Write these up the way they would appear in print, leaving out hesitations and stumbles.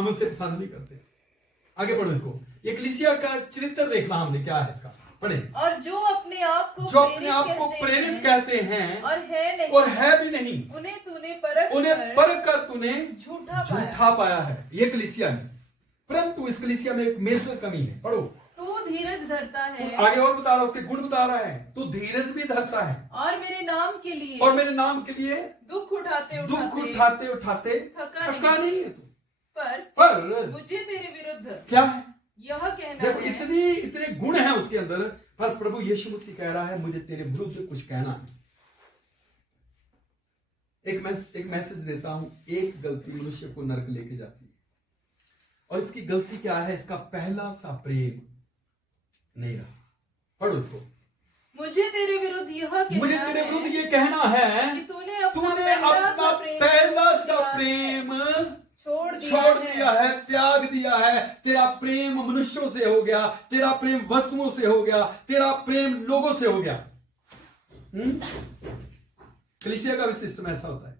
हम उससे पसंद नहीं करते। आगे पढ़ो इसको, ये कलीसिया का चरित्र देखना हमने, क्या है इसका, पढ़े। और जो अपने आप को प्रेरित कहते हैं और है भी नहीं, उन्हें उन्हें परख कर तूने झूठा पाया है। ये कलीसिया में, परंतु इस कलीसिया में एक मेजर कमी है। पढ़ो। तू धीरज धरता है, आगे और बता रहा, उसके गुण बता रहा है। तू धीरज भी धरता है और मेरे नाम के लिए दुख उठाते थका नहीं है तू। पर मुझे तेरे विरुद्ध क्या है, यह कहना देखो है, इतने गुण हैं उसके अंदर, पर प्रभु यीशु मसीह कह रहा है मुझे तेरे विरुद्ध कुछ कहना है। एक मैसेज देता हूं, एक गलती मनुष्य को नरक लेके जाती है, और इसकी गलती क्या है, इसका पहला सा प्रेम नहीं रहा। पढ़ो इसको। मुझे तेरे विरुद्ध ये कहना है कि तूने अपना पहला सा प्रेम छोड़ दिया है, त्याग दिया है। तेरा प्रेम मनुष्यों से हो गया, तेरा प्रेम वस्तुओं से हो गया, तेरा प्रेम लोगों से हो गया। कलीसिया का भी सिस्टम ऐसा होता है,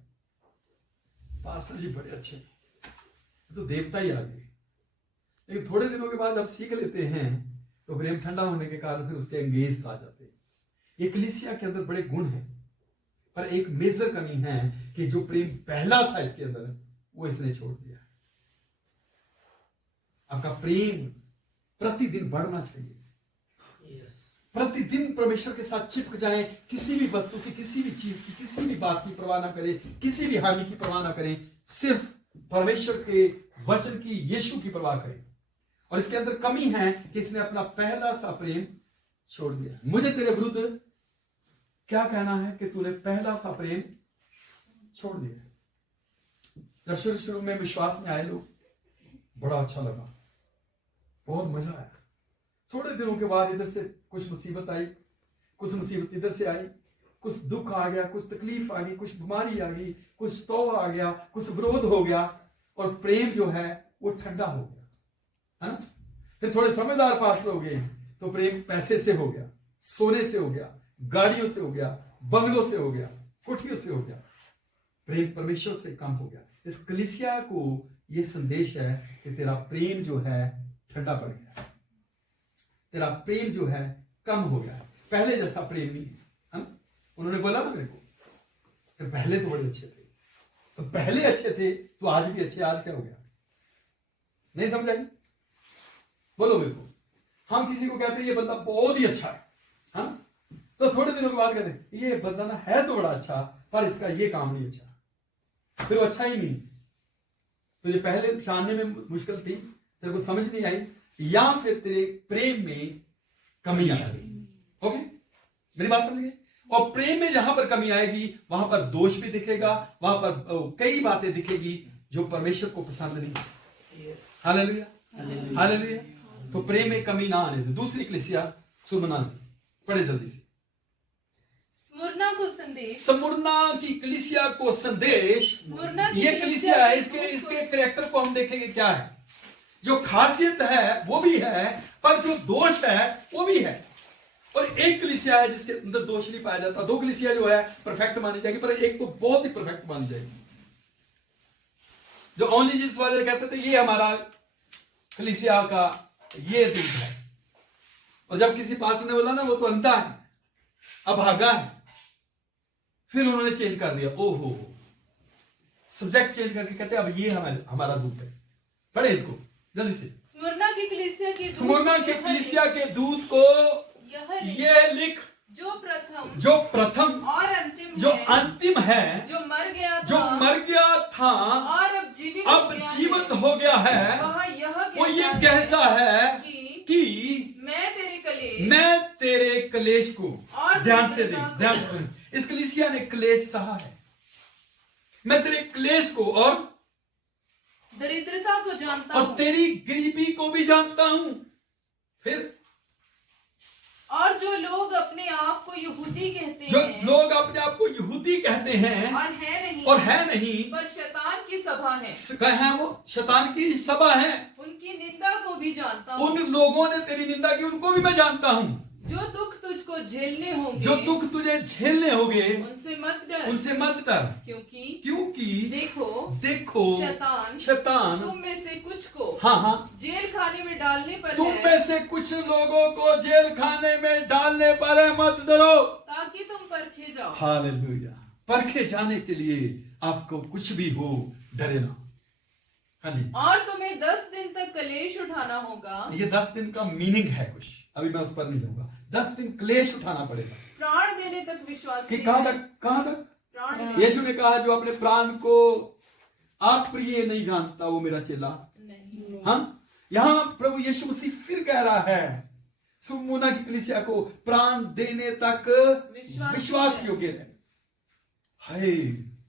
पास्टर जी बड़े अच्छे तो देवता ही आ गए, लेकिन थोड़े दिनों के बाद जब सीख लेते हैं तो प्रेम ठंडा होने के कारण फिर उसके एंगेज आ जाते हैं। ये कलीसिया के अंदर बड़े गुण हैं, पर एक मेजर कमी है कि जो प्रेम पहला था इसके अंदर वो इसने छोड़ दिया। आपका प्रेम प्रतिदिन बढ़ना चाहिए। प्रतिदिन परमेश्वर के साथ चिपक जाएं, किसी भी वस्तु की, किसी भी चीज की, किसी भी बात की परवाह ना करें, किसी भी हानि की परवाह ना करें, सिर्फ परमेश्वर के वचन की, यीशु की परवाह करें। और इसके अंदर कमी है कि इसने अपना पहला सा प्रेम छोड़ दिया। मुझे तेरे विरुद्ध क्या कहना है कि तूने पहला सा प्रेम छोड़ दिया। जब शुरू में विश्वास में आए लोग, बड़ा अच्छा लगा, बहुत मजा आया। थोड़े दिनों के बाद इधर से कुछ मुसीबत आई, कुछ मुसीबत इधर से आई, कुछ दुख आ गया, कुछ तकलीफ आ गई, कुछ बीमारी आ गई, कुछ तौबा आ गया, कुछ विरोध हो गया, और प्रेम जो है वो ठंडा हो गया, है ना। फिर थोड़े समझदार पास्टर हो गए तो प्रेम पैसे से हो गया, सोने से हो गया, गाड़ियों से हो गया, बंगलों से हो गया, कुठियों से हो गया, प्रेम परमेश्वर से कम हो गया। इस कलीसिया को यह संदेश है कि तेरा प्रेम जो है ठंडा पड़ गया, तेरा प्रेम जो है कम हो गया, पहले जैसा प्रेम नहीं है। उन्होंने बोला ना मेरे को कि पहले तो बड़े अच्छे थे, तो पहले अच्छे थे तो आज भी अच्छे, आज क्या हो गया, नहीं समझ आई? बोलो मेरे को। हम किसी को कहते हैं ये बंदा बहुत ही अच्छा है ना, तो थोड़े दिनों के बाद कहते हैं ये बंदा ना है तो बड़ा अच्छा, पर इसका ये काम नहीं अच्छा, फिर वो अच्छा ही नहीं। तो ये पहले जानने में मुश्किल थी, तेरे को समझ नहीं आई, या फिर तेरे प्रेम में कमी आ गई। ओके, मेरी बात समझ गए? और प्रेम में जहां पर कमी आएगी वहां पर दोष भी दिखेगा, वहां पर कई बातें दिखेगी जो परमेश्वर को पसंद नहीं। Hallelujah, hallelujah. तो प्रेम में कमी ना आने दे। दूसरी कलीसिया सुमना, पढ़े जल्दी से। स्मुरना की कलीसिया को संदेश, ये कलीसिया है, इसके कैरेक्टर को हम देखेंगे क्या है। जो खासियत है वो भी है, पर जो दोष है वो भी है। और एक कलीसिया है जिसके अंदर दोष नहीं पाया जाता। दो कलीसिया जो है परफेक्ट मानी जाएगी, पर एक तो बहुत ही परफेक्ट मानी जाएगी। जो ओनली जीसस वाले कहते थे ये हमारा कलीसिया का ये दूत है, और जब किसी पास्टर ने बोला ना वो तो अंधा है, अभागा है, फिर उन्होंने चेंज कर दिया। ओहो, सब्जेक्ट चेंज करके कहते अब ये हमारा दूत है। पढ़े इसको जल्दी से। स्मुरना की कलीसिया के दूत को यह लिख, जो प्रथम और अंतिम जो अंतिम है, जो मर गया था और अब जीवित हो गया है, वो ये कहता है कि मैं तेरे कलेश को, ध्यान से सुन, इस कलीसिया ने क्लेश सहा है। मैं तेरे क्लेश को और दरिद्रता को जानता हूं, और तेरी गरीबी को भी जानता हूं। फिर और जो लोग अपने आप को यहूदी कहते हैं, जो लोग अपने आप को यहूदी कहते हैं और है नहीं, पर शैतान की सभा है, वो शैतान की सभा है, उनकी निंदा को भी जानता हूं। उन लोगों ने तेरी निंदा की, उनको भी मैं जानता हूं। जो दुख तुझको झेलने होंगे, जो दुख तुझे झेलने होंगे उनसे मत डर, उनसे मत डर, क्योंकि देखो शैतान तुम में से कुछ को हाँ जेल खाने में डालने पर तुम है, में से कुछ लोगों को जेल खाने में डालने पर है, मत डरो, ताकि तुम परखे जाओ। हालेलुया। परखे जाने के लिए आपको कुछ भी हो डरे ना। हाँ जी, और तुम्हें 10 दिन तक क्लेश उठाना होगा। ये 10 दिन का मीनिंग है कुछ, अभी मैं उस पर नहीं जाऊंगा। 10 दिन क्लेश उठाना पड़ेगा। प्राण देने तक विश्वास कि कहां तक प्राण देने यीशु ने कहा जो अपने प्राण को आप प्रिय नहीं जानता वो मेरा चेला नहीं। हाँ, यहां प्रभु यीशु मसीह फिर कह रहा है सुमुना की कलीसिया को प्राण देने तक विश्वास योग्य है। हाय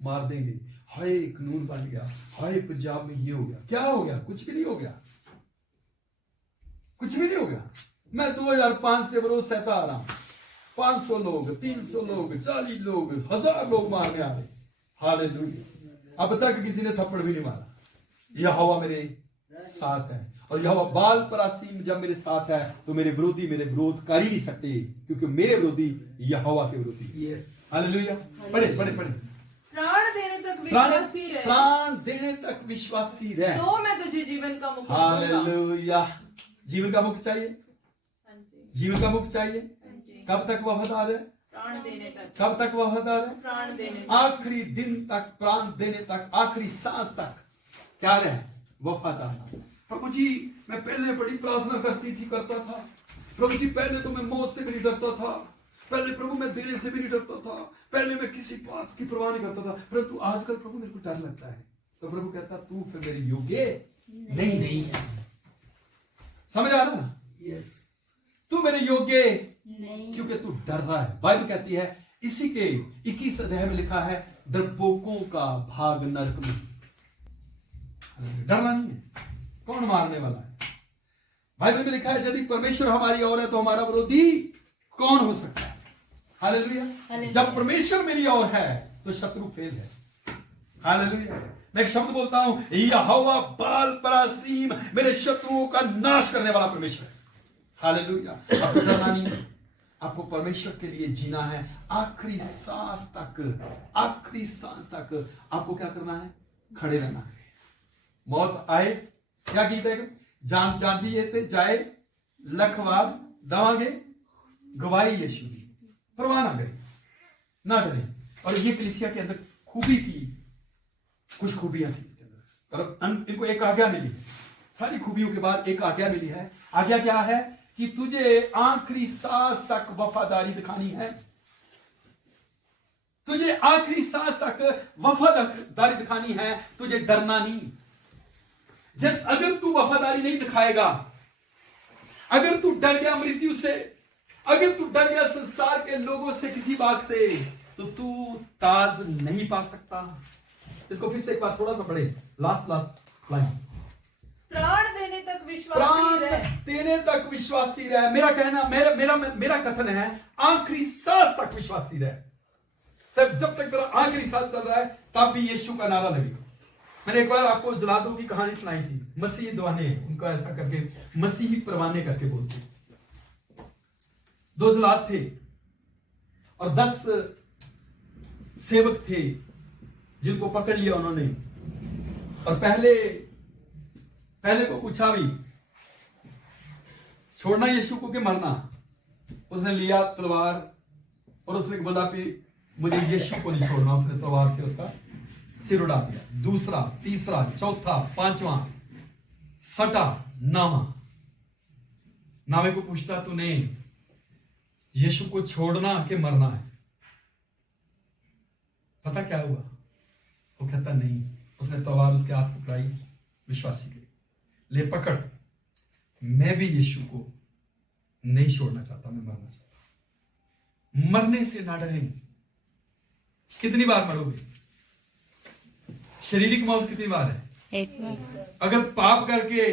मार देंगे, हाय कानून बन गया, हाय पंजाब में ये हो गया, क्या हो गया? कुछ भी नहीं हो गया, कुछ भी नहीं हो गया। मैं 2005 से बरोज सहता आ रहा हूं, 500 लोग, 300 लोग, 40 लोग, 1000 लोग मारने आ रहे। हालेलुया। अब तक किसी ने थप्पड़ भी नहीं मारा। यहोवा मेरे साथ है, और यहोवा बाल परासीम जब मेरे साथ है तो मेरे विरोधी मेरे विरोध कर ही नहीं सकते, क्योंकि मेरे विरोधी यहोवा के विरोधी। Yes, hallelujah. पढ़े पढ़े पढ़े। प्राण देने तक विश्वासी रहे, प्राण देने तक विश्वासी रहे, तो मैं तुझे जीवन का मुकुट दूंगा। हालेलुया। जीवन का मुक्त चाहिए, हाँ जी, जीवन का मुक्त चाहिए। हाँ जी। कब तक वफादार है? प्राण देने तक। कब तक वफादार है? प्राण देने तक। आखिरी दिन तक, प्राण देने तक, आखिरी सांस तक क्या रहे? वफादार। प्रभु जी मैं पहले बड़ी प्रार्थना करता था, प्रभु जी पहले तो मैं मौत से भी नहीं डरता था, पहले प्रभु मैं देने से भी नहीं डरता था, पहले मैं किसी बात की परवाह नहीं करता था, परंतु आजकल प्रभु मेरे को डर लगता है। तो प्रभु कहता तू फिर मेरे योग्य नहीं है। समझ आ रहा ना? यस, तू मेरे योग्य नहीं, क्योंकि तू डर रहा है। बाइबल कहती है इसी के 21 अध्याय में लिखा है डरपोकों का भाग नरक में। डरना नहीं है, कौन मारने वाला है? बाइबल में लिखा है यदि परमेश्वर हमारी ओर है तो हमारा विरोधी कौन हो सकता है? हालेलुया। जब परमेश्वर मेरी ओर है तो शत्रु फेल है। हालेलुया। मैं एक शब्द बोलता हूं, यहोवा बाल परासीम मेरे शत्रुओं का नाश करने वाला परमेश्वर है। हालेलुया। आपको डरना नहीं है, आपको परमेश्वर के लिए जीना है आखिरी सांस तक। आखिरी सांस तक आपको क्या करना है? खड़े रहना है। मौत आए, क्या गीत है? जान चांदी ते जाए लखवार दवांगे गवाही यीशु की, परवाह ना करें, ना डरे। और ये कलीसिया के अंदर खूबी थी, कुछ खूबियां थी इसके अंदर, और इनको एक आज्ञा मिली। सारी खूबियों के बाद एक आज्ञा मिली है। आज्ञा क्या है? कि तुझे आखिरी सांस तक वफादारी दिखानी है। तुझे आखिरी सांस तक वफादारी दिखानी है, तुझे डरना नहीं। जब अगर तू वफादारी नहीं दिखाएगा, अगर तू डर गया मृत्यु से, अगर तू डर गया संसार के लोगों से किसी बात से, तो तू ताज नहीं पा सकता। इसको फिर से एक बार थोड़ा सा पढ़े, लास्ट लाइन। प्राण देने तक विश्वासी प्राण रहे, देने तक विश्वासी रहे। मेरा कहना, मेरा कथन है आखिरी सांस तक विश्वासी रहे। तब जब तक तेरा आखिरी सांस चल रहा है तब भी यीशु का नारा लगेगा। मैंने एक बार आपको जलादों की कहानी सुनाई थी, मसीह दीवाने, उनको ऐसा करके मसीही परवाने करके बोलते। 2 जलाद थे और 10 सेवक थे जिनको पकड़ लिया उन्होंने, और पहले को पूछा भी छोड़ना यीशु को कि मरना। उसने लिया तलवार और उसने बोला कि मुझे यीशु को नहीं छोड़ना। उसने तलवार से उसका सिर उड़ा दिया। दूसरा, तीसरा, चौथा, 5वां सटा नामे को पूछता तूने यीशु को छोड़ना कि मरना है? पता क्या हुआ? वो कहता नहीं। उसने तलवार उसके हाथ पकड़ाई, विश्वासी के ले पकड़, मैं भी यीशु को नहीं छोड़ना चाहता, मैं मरना चाहता। मरने से ना डरें। कितनी बार मरोगे? शारीरिक मौत कितनी बार है? एक बार। अगर पाप करके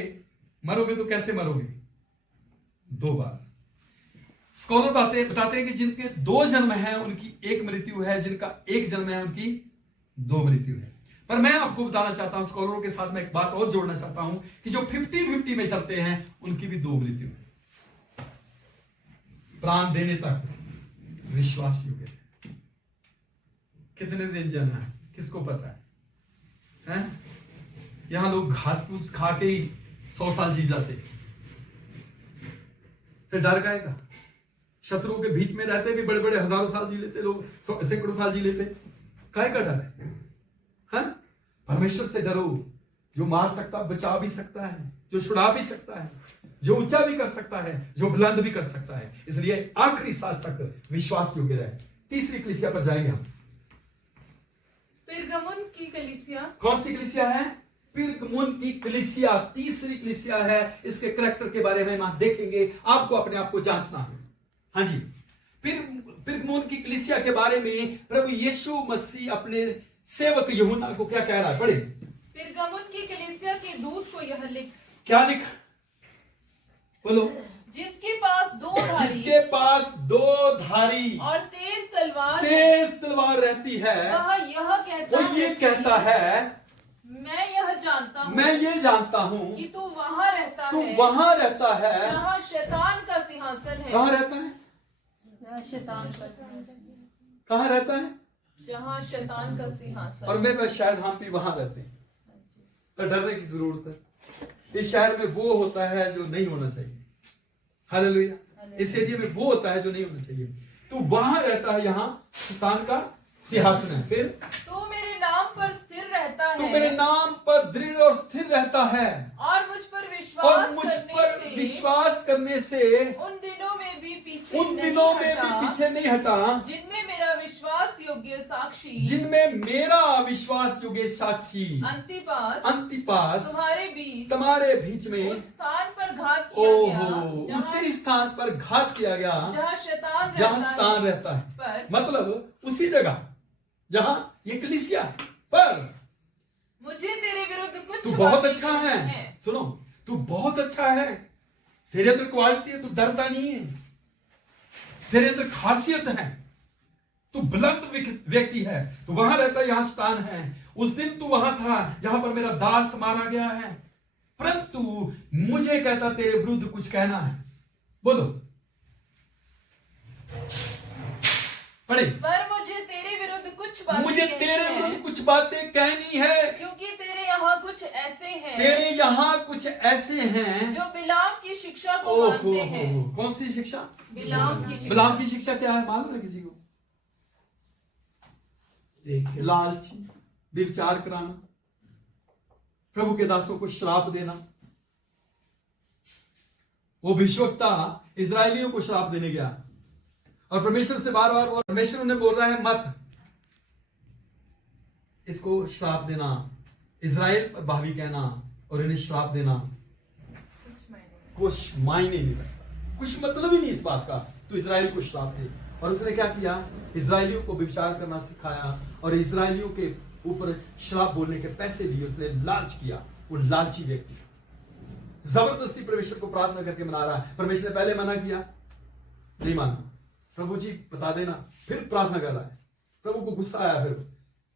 मरोगे तो कैसे मरोगे? 2 बार। स्कॉलर बताते हैं कि जिनके 2 जन्म हैं उनकी 1 मृत्यु है, जिनका 1 जन्म है उनकी 2 मृत्यु है। पर मैं आपको बताना चाहता हूं, स्कॉलरों के साथ मैं एक बात और जोड़ना चाहता हूं कि जो 50-50 में चलते हैं उनकी भी 2 मृत्यु है। प्राण देने तक विश्वास योग्य है। कितने दिन जाना है किसको पता है? यहां लोग घास फूस खा के ही 100 साल जी जाते, फिर डर गाएगा। शत्रुओं के बीच में रहते भी बड़े बड़े हजारों साल जी लेते लोग, सैकड़ों साल जी लेते। काय का डर है? परमेश्वर से डरो, जो मार सकता, बचा भी सकता है, जो छुड़ा भी सकता है, जो ऊंचा भी कर सकता है, जो बुलंद भी कर सकता है। इसलिए आखिरी सांस तक विश्वास योग्य रहे। तीसरी कलीसिया पर जाएंगे हम। पिरगमुन की कलीसिया। कौन सी कलीसिया है? पिरगमुन की कलीसिया, तीसरी कलीसिया है। इसके करैक्टर के बारे में हम देखेंगे, आपको अपने आप को जांचना है। हाँ जी, पिरगमुन की कलीसिया के बारे में प्रभु यीशु मसीह अपने सेवक यूहन्ना को क्या कह रहा है? पढ़े। पिरगमुन की कलीसिया के दूत को यह लिख। क्या लिख? बोलो। जिसके पास दो धारी और तेज तलवार रहती है, वह ये कहता है, मैं यह जानता हूं कि तू वहां रहता है जहां शैतान का सिंहासन है। कहां रहता है? कहां रहता है? जहां शैतान का सिंहासन। और मैं शायद हम भी वहां रहते हैं, तो डरने की जरूरत है। इस शहर में वो होता है जो नहीं होना चाहिए। हालेलुया। इस एरिया में वो होता है जो नहीं होना चाहिए। तो वहां रहता है, यहाँ शैतान का सिंहासन है। फिर तू मेरे नाम पर स्थिर रहता है, तू मेरे नाम पर दृढ़ और स्थिर रहता है, और मुझ पर विश्वास करने से उन दिनों में भी पीछे नहीं हटा, जिनमें मेरा विश्वास योग्य साक्षी अंतिपास तुम्हारे बीच में उस स्थान पर घात किया गया, उसी स्थान पर घात किया गया जहाँ शैतान रहता है। मतलब उसी जगह जहां ये कलीसिया है। पर मुझे तेरे विरुद्ध कुछ तू बहुत अच्छा है। सुनो, तू बहुत अच्छा है, तेरे अंदर क्वालिटी है, तू डरता नहीं है, तेरे अंदर खासियत है, तू बुलंद व्यक्ति है, तू वहां रहता है, यहां शैतान है। उस दिन तू वहां था जहां पर मेरा दास मारा गया है, परंतु मुझे कहता तेरे विरुद्ध कुछ कहना है। बोलो, पढ़े। पर मुझे तेरे विरुद्ध कुछ बातें कहनी है, क्योंकि तेरे यहाँ कुछ ऐसे हैं जो बिलाम की शिक्षा को मानते हैं। कौन सी शिक्षा? बिलाम की शिक्षा क्या है मालूम है किसी को? लालची, व्यभिचार कराना, प्रभु के दासों को श्राप देना। वो भविष्यवक्ता इजरायलियों को श्राप देने गया और परमेश्वर से बार बार परमेश्वर उन्हें बोल रहा है, मत इसको श्राप देना, इजराइल पर भावी कहना और इन्हें श्राप देना कुछ मायने नहीं रखता, कुछ मतलब ही नहीं इस बात का। तो इजराइल को श्राप दे। और उसने क्या किया? इजरायलियों को व्यभिचार करना सिखाया और इजरायलियों के ऊपर श्राप बोलने के पैसे दिए। उसने लालच किया। वो लालची व्यक्ति जबरदस्ती परमेश्वर को प्रार्थना करके मना रहा है। परमेश्वर ने पहले मना किया, नहीं माना, प्रभु जी बता देना, फिर प्रार्थना कर रहा है। प्रभु को गुस्सा आया, फिर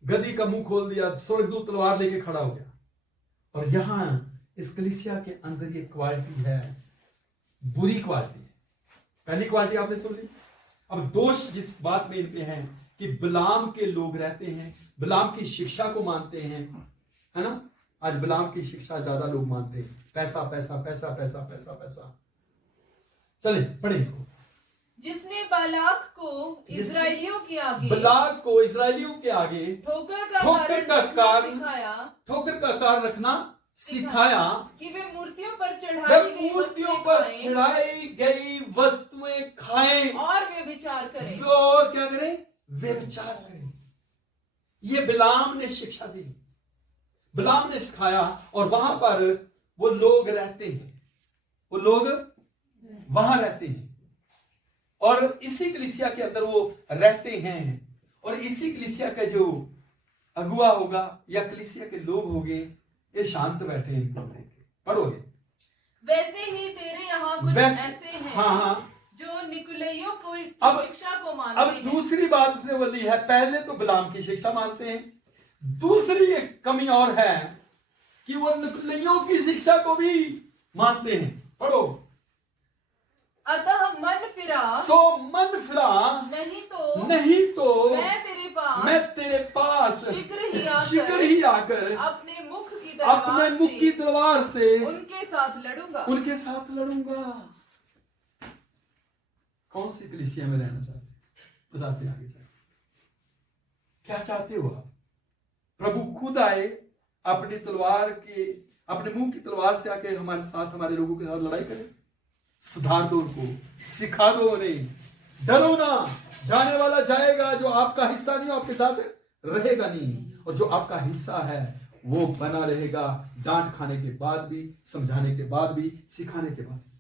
गदी का मुंह खोल दिया, स्वर्गदूत तलवार लेके खड़ा हो गया। और यहां इस कलीसिया के अंदर ये क्वालिटी है, बुरी क्वालिटी है। पहली क्वालिटी आपने सुन ली। अब दोष जिस बात में इनमें है कि बिलाम के लोग रहते हैं, बिलाम की शिक्षा को मानते हैं, है ना? आज बिलाम की शिक्षा ज्यादा लोग मानते हैं, पैसा पैसा पैसा पैसा पैसा पैसा। चले पढ़े इसको। जिसने बालाक को इजरायलियों के आगे ठोकर का कारण रखना सिखाया कि वे मूर्तियों पर चढ़ाई गई वस्तुएं खाएं और व्यभिचार करें। और क्या करें? व्यभिचार करें। ये बिलाम ने शिक्षा दी, बिलाम ने सिखाया। और वहां पर वो लोग रहते हैं, वो लोग वहां रहते हैं और इसी कलीसिया के अंदर वो रहते हैं। और इसी कलीसिया का जो अगुआ होगा या कलीसिया के लोग होंगे, ये शांत बैठे हैं, इनको लेके पढ़ोगे। वैसे ही तेरे यहाँ कुछ ऐसे हैं, हाँ, जो निकुलइयों को शिक्षा को मानते हैं। हैं। अब दूसरी बात उसने बोली है, पहले तो बिलाम की शिक्षा मानते हैं, दूसरी एक कमी और है कि वो निकुलइयों की शिक्षा को भी मानते हैं। पढ़ो। अतः मन फिरा, नहीं तो मैं तेरे पास शीघ्र ही आकर अपने मुख की तलवार से उनके साथ लड़ूंगा। कौन सी कलीसिया में रहना चाहते हैं? बताते हैं आगे चल। क्या चाहते हो आप? प्रभु खुद आए अपने मुंह की तलवार से आके हमारे साथ, हमारे लोगों के साथ लड़ाई करे। सुधार दो उनको, सिखा दो उन्हें, डरो ना, जाने वाला जाएगा, जो आपका हिस्सा नहीं आपके साथ रहेगा नहीं, और जो आपका हिस्सा है वो बना रहेगा, डांट खाने के बाद भी, समझाने के बाद भी, सिखाने के बाद भी।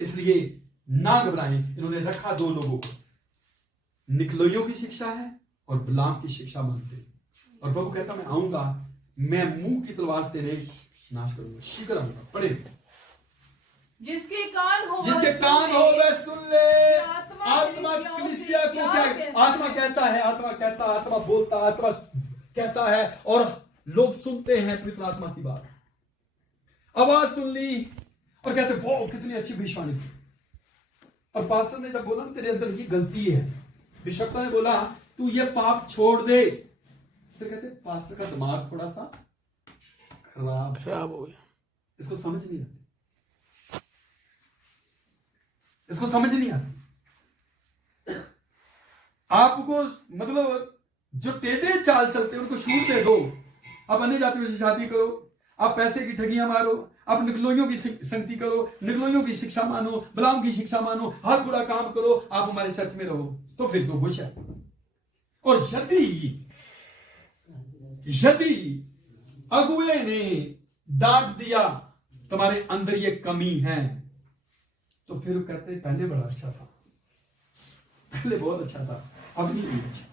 इसलिए ना घबराएं। इन्होंने रखा दो लोगों को, निकलोइयों की शिक्षा है और बिलाम की शिक्षा मानते हैं। और प्रभु कहता मैं आऊंगा, मैं मुंह की तलवार से नहीं नाश करूंगा, शीघ्र आऊंगा। पढ़े, जिसके कान हो वह सुन ले। आत्मा कलीसिया को क्या आत्मा कहता है? आत्मा बोलता, आत्मा कहता है, और लोग सुनते हैं पवित्र आत्मा की बात। आवाज सुन ली और कहते वाह कितनी अच्छी भविष्यवाणी थी। और पास्टर ने जब बोला तेरे अंदर ये गलती है, बिशप ने बोला तू ये पाप छोड़ दे, फिर कहते पास्टर का दिमाग थोड़ा सा खराब हो गया, इसको समझ नहीं आती, आपको मतलब जो टेढ़े चाल चलते हैं उनको छूट दे दो। आप अन्य जातियों से शादी करो, आप पैसे की ठगियां मारो, आप निकलोइयों की संगति करो, निकलोइयों की शिक्षा मानो, बिलाम की शिक्षा मानो, हर बुरा काम करो, आप हमारे चर्च में रहो, तो फिर तो खुश है। और यदि अगुए ने डांट दिया तुम्हारे अंदर ये कमी है, तो फिर कहते पहले बड़ा अच्छा था, पहले बहुत अच्छा था, अब नहीं अच्छा।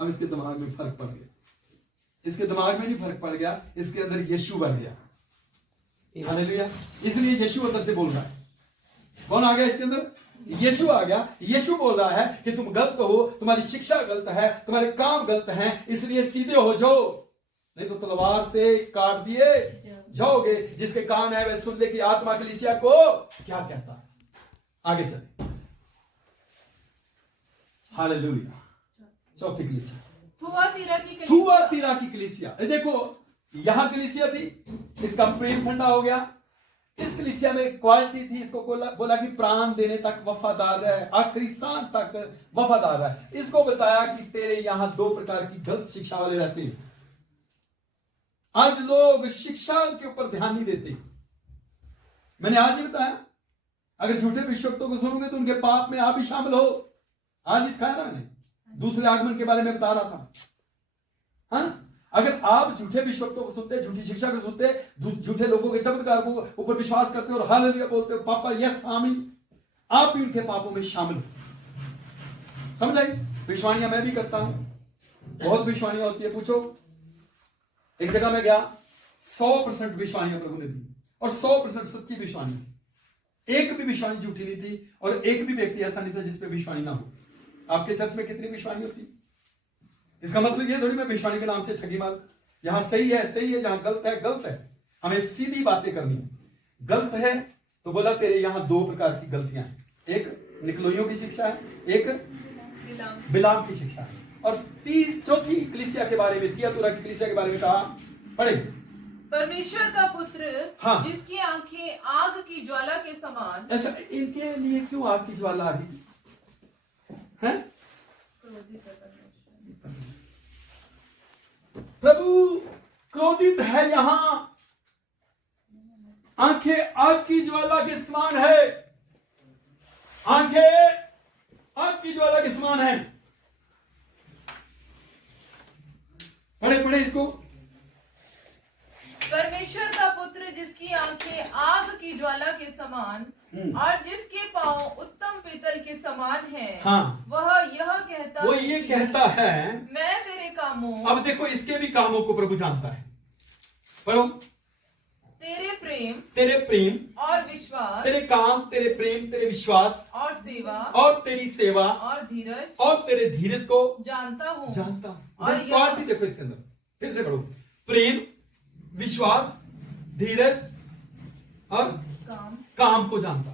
अब इसके दिमाग में फर्क पड़ गया, इसके दिमाग में नहीं फर्क पड़ गया, इसके अंदर यीशु बढ़ गया। हालेलुया। इसलिए यीशु अंदर से बोल रहा है। कौन आ गया इसके अंदर? यीशु आ गया। यीशु बोल रहा है कि तुम गलत हो, तुम्हारी शिक्षा गलत है, तुम्हारे काम गलत हैं, इसलिए सीधे हो जाओ, नहीं तो तलवार से काट दिए जाओगे। जिसके कान है वह सुन ले कि आत्मा कलीसिया को क्या कहता है। आगे चले। हालेलुया। चौथी कलीसिया थुआतीरा की कलीसिया। देखो यहां कलीसिया थी, इसका प्रेम ठंडा हो गया। इस कलीसिया में क्वालिटी थी, इसको बोला कि प्राण देने तक वफादार रहे, आखिरी सांस तक वफादार रहे। इसको बताया कि तेरे यहां दो प्रकार की गलत शिक्षा वाले रहते हैं। आज लोग शिक्षा के ऊपर ध्यान नहीं देते। मैंने आज ही बताया, अगर झूठे भविष्यवक्तों को सुनोगे तो उनके पाप में आप भी शामिल हो। आज सिखाया ना मैंने, दूसरे आगमन के बारे में बता रहा था। हाँ? अगर आप झूठे भविष्यवक्तों को सुनते, झूठी शिक्षा को सुनते, झूठे लोगों के चमत्कार को ऊपर विश्वास करते हो और हालेलुया बोलते हो, पापा यस आमीन, आप भी उनके पापों में शामिल हो। समझ आई? विश्वानियां मैं भी करता हूं, बहुत विश्वानियां होती है। पूछो, एक जगह में गया, 100% विश्वानियां प्रभु ने दी और 100% सच्ची विश्वानी थी। एक भी विश्वानी झूठी नहीं थी और एक भी व्यक्ति ऐसा नहीं था जिसपे विश्वानी ना हो। आपके चर्च में कितनी विश्वानी होती? इसका मतलब ये थोड़ी मैं विश्वानी के नाम से ठगी मार, जहां सही है सही है, जहां गलत है गलत है। हमें सीधी बातें करनी है। गलत है तो बोला तेरे यहां दो प्रकार की गलतियां हैं, एक निकलोइयों की शिक्षा है, एक बिलाम की शिक्षा है। और चौथी कलीसिया के बारे में, थियातुरा की कलीसिया के बारे में कहा, पढ़े। परमेश्वर का पुत्र, हाँ, जिसकी आंखें आग की ज्वाला के समान। ऐसा इनके लिए क्यों आग की ज्वाला आ गई है? प्रभु क्रोधित है, यहां आंखें आग की ज्वाला के समान है, आंखें आग की ज्वाला के समान है। पढ़े इसको। परमेश्वर का पुत्र, जिसकी आंखें आग की ज्वाला के समान और जिसके पांव उत्तम पीतल के समान हैं, हाँ, वो ये कहता है मैं तेरे कामों। अब देखो इसके भी कामों को प्रभु जानता है। पढ़ो। तेरे प्रेम और विश्वास, तेरे काम, तेरे प्रेम, तेरे विश्वास और तेरी सेवा और तेरे धीरज को जानता हूं। और क्वालिटी देखो इसके अंदर, फिर से पढ़ो। प्रेम, विश्वास, धीरज और काम को जानता,